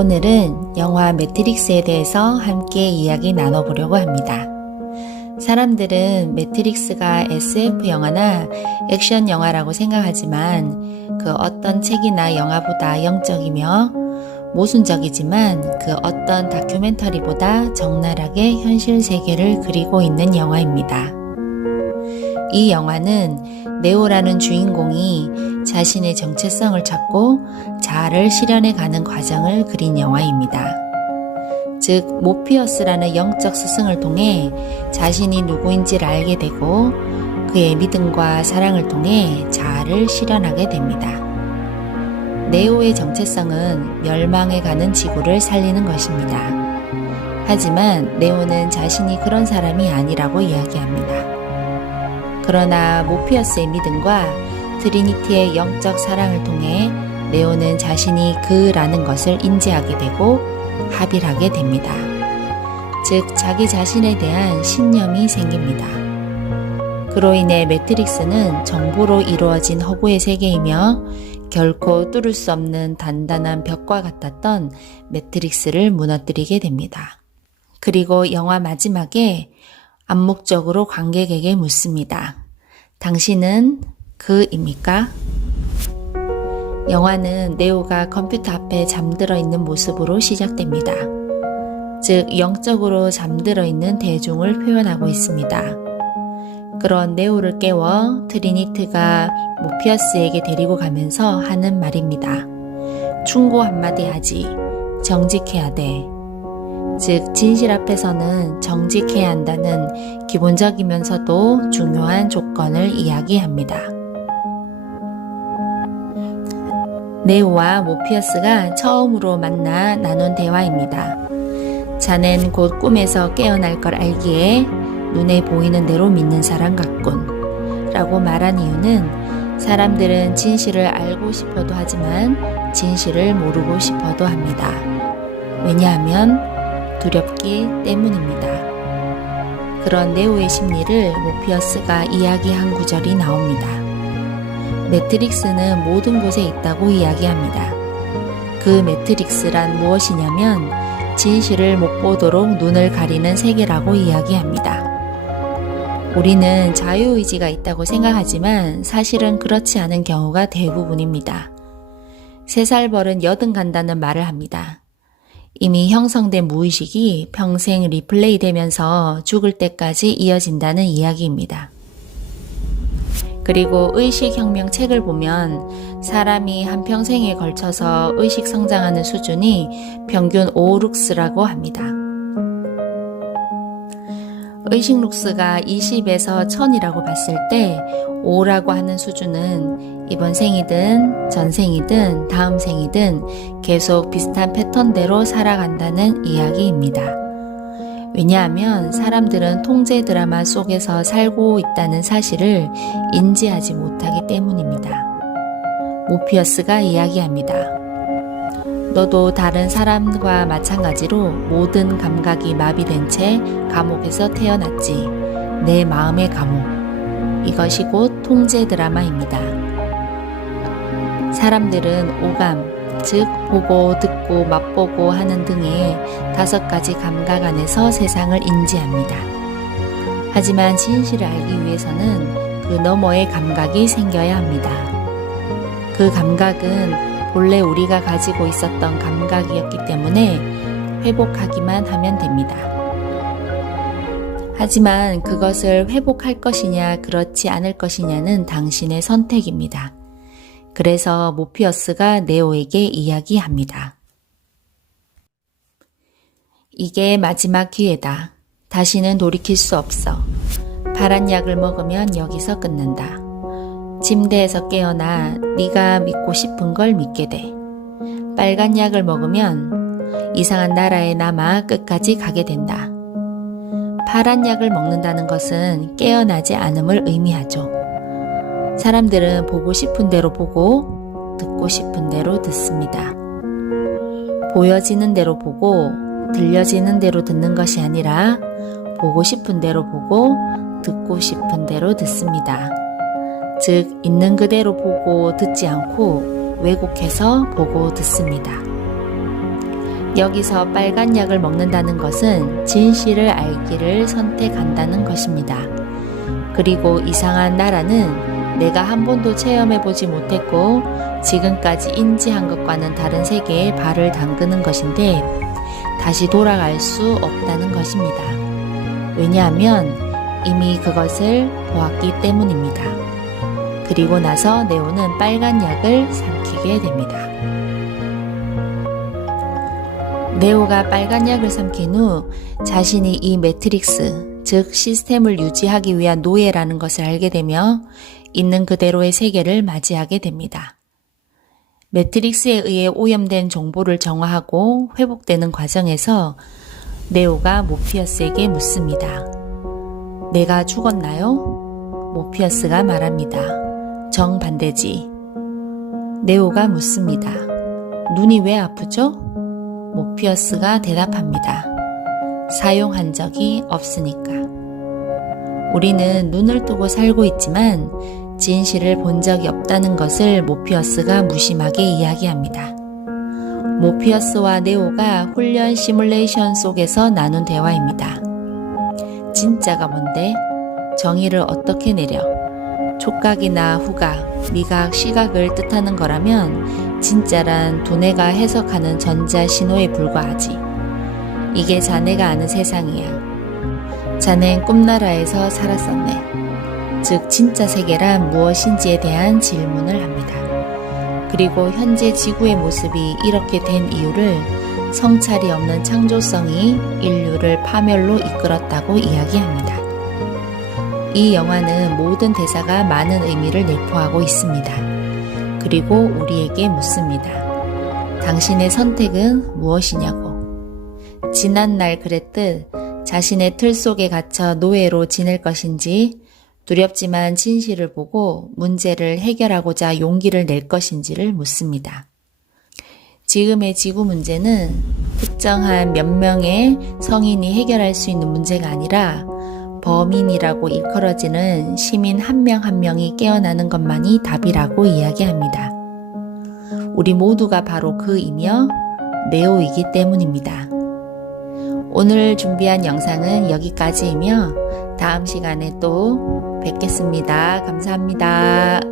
오늘은 영화 매트릭스에 대해서 함께 이야기 나눠보려고 합니다. 사람들은 매트릭스가 SF 영화나 액션 영화라고 생각하지만 그 어떤 책이나 영화보다 영적이며 모순적이지만 그 어떤 다큐멘터리보다 적나라하게 현실 세계를 그리고 있는 영화입니다. 이 영화는 네오라는 주인공이 자신의 정체성을 찾고 자아를 실현해 가는 과정을 그린 영화입니다. 즉, 모피어스라는 영적 스승을 통해 자신이 누구인지를 알게 되고 그의 믿음과 사랑을 통해 자아를 실현하게 됩니다. 네오의 정체성은 멸망해 가는 지구를 살리는 것입니다. 하지만 네오는 자신이 그런 사람이 아니라고 이야기합니다. 그러나 모피어스의 믿음과 트리니티의 영적 사랑을 통해 네오는 자신이 그라는 것을 인지하게 되고 합일하게 됩니다. 즉, 자기 자신에 대한 신념이 생깁니다. 그로 인해 매트릭스는 정보로 이루어진 허구의 세계이며 결코 뚫을 수 없는 단단한 벽과 같았던 매트릭스를 무너뜨리게 됩니다. 그리고 영화 마지막에 암묵적으로 관객에게 묻습니다. 당신은 그입니까? 영화는 네오가 컴퓨터 앞에 잠들어 있는 모습으로 시작됩니다. 즉, 영적으로 잠들어 있는 대중을 표현하고 있습니다. 그런 네오를 깨워 트리니티가 모피어스에게 데리고 가면서 하는 말입니다. 충고 한마디 하지. 정직해야 돼. 즉, 진실 앞에서는 정직해야 한다는 기본적이면서도 중요한 조건을 이야기합니다. 네오와 모피어스가 처음으로 만나 나눈 대화입니다. 자넨 곧 꿈에서 깨어날 걸 알기에 눈에 보이는 대로 믿는 사람 같군 라고 말한 이유는 사람들은 진실을 알고 싶어도 하지만 진실을 모르고 싶어도 합니다. 왜냐하면 두렵기 때문입니다. 그런 네오의 심리를 모피어스가 이야기한 구절이 나옵니다. 매트릭스는 모든 곳에 있다고 이야기합니다. 그 매트릭스란 무엇이냐면 진실을 못 보도록 눈을 가리는 세계라고 이야기합니다. 우리는 자유의지가 있다고 생각하지만 사실은 그렇지 않은 경우가 대부분입니다. 3살 벌은 여든 간다는 말을 합니다. 이미 형성된 무의식이 평생 리플레이 되면서 죽을 때까지 이어진다는 이야기입니다. 그리고 의식혁명 책을 보면 사람이 한평생에 걸쳐서 의식 성장하는 수준이 평균 5룩스라고 합니다. 의식 룩스가 20에서 1000이라고 봤을 때 5라고 하는 수준은 이번 생이든 전생이든 다음 생이든 계속 비슷한 패턴대로 살아간다는 이야기입니다. 왜냐하면 사람들은 통제 드라마 속에서 살고 있다는 사실을 인지하지 못하기 때문입니다. 모피어스가 이야기합니다. 너도 다른 사람과 마찬가지로 모든 감각이 마비된 채 감옥에서 태어났지. 내 마음의 감옥. 이것이 곧 통제 드라마입니다. 사람들은 오감, 즉 보고 듣고 맛보고 하는 등의 5가지 감각 안에서 세상을 인지합니다. 하지만 진실을 알기 위해서는 그 너머의 감각이 생겨야 합니다. 그 감각은 본래 우리가 가지고 있었던 감각이었기 때문에 회복하기만 하면 됩니다. 하지만 그것을 회복할 것이냐 그렇지 않을 것이냐는 당신의 선택입니다. 그래서 모피어스가 네오에게 이야기합니다. 이게 마지막 기회다. 다시는 돌이킬 수 없어. 파란 약을 먹으면 여기서 끝난다. 침대에서 깨어나 네가 믿고 싶은 걸 믿게 돼. 빨간 약을 먹으면 이상한 나라에 남아 끝까지 가게 된다. 파란 약을 먹는다는 것은 깨어나지 않음을 의미하죠. 사람들은 보고 싶은 대로 보고 듣고 싶은 대로 듣습니다. 보여지는 대로 보고 들려지는 대로 듣는 것이 아니라 보고 싶은 대로 보고 듣고 싶은 대로 듣습니다. 즉, 있는 그대로 보고 듣지 않고 왜곡해서 보고 듣습니다. 여기서 빨간 약을 먹는다는 것은 진실을 알기를 선택한다는 것입니다. 그리고 이상한 나라는 내가 한 번도 체험해보지 못했고 지금까지 인지한 것과는 다른 세계에 발을 담그는 것인데 다시 돌아갈 수 없다는 것입니다. 왜냐하면 이미 그것을 보았기 때문입니다. 그리고 나서 네오는 빨간 약을 삼키게 됩니다. 네오가 빨간 약을 삼킨 후 자신이 이 매트릭스, 즉 시스템을 유지하기 위한 노예라는 것을 알게 되며 있는 그대로의 세계를 맞이하게 됩니다. 매트릭스에 의해 오염된 정보를 정화하고 회복되는 과정에서 네오가 모피어스에게 묻습니다. 내가 죽었나요? 모피어스가 말합니다. 정반대지. 네오가 묻습니다. 눈이 왜 아프죠? 모피어스가 대답합니다. 사용한 적이 없으니까. 우리는 눈을 뜨고 살고 있지만 진실을 본 적이 없다는 것을 모피어스가 무심하게 이야기합니다. 모피어스와 네오가 훈련 시뮬레이션 속에서 나눈 대화입니다. 진짜가 뭔데? 정의를 어떻게 내려? 촉각이나 후각, 미각, 시각을 뜻하는 거라면 진짜란 두뇌가 해석하는 전자 신호에 불과하지. 이게 자네가 아는 세상이야. 자넨 꿈나라에서 살았었네. 즉 진짜 세계란 무엇인지에 대한 질문을 합니다. 그리고 현재 지구의 모습이 이렇게 된 이유를 성찰이 없는 창조성이 인류를 파멸로 이끌었다고 이야기합니다. 이 영화는 모든 대사가 많은 의미를 내포하고 있습니다. 그리고 우리에게 묻습니다. 당신의 선택은 무엇이냐고. 지난날 그랬듯 자신의 틀 속에 갇혀 노예로 지낼 것인지 두렵지만 진실을 보고 문제를 해결하고자 용기를 낼 것인지를 묻습니다. 지금의 지구 문제는 특정한 몇 명의 성인이 해결할 수 있는 문제가 아니라 범인이라고 일컬어지는 시민 한 명 한 명이 깨어나는 것만이 답이라고 이야기합니다. 우리 모두가 바로 그이며 네오이기 때문입니다. 오늘 준비한 영상은 여기까지이며 다음 시간에 또 뵙겠습니다. 감사합니다.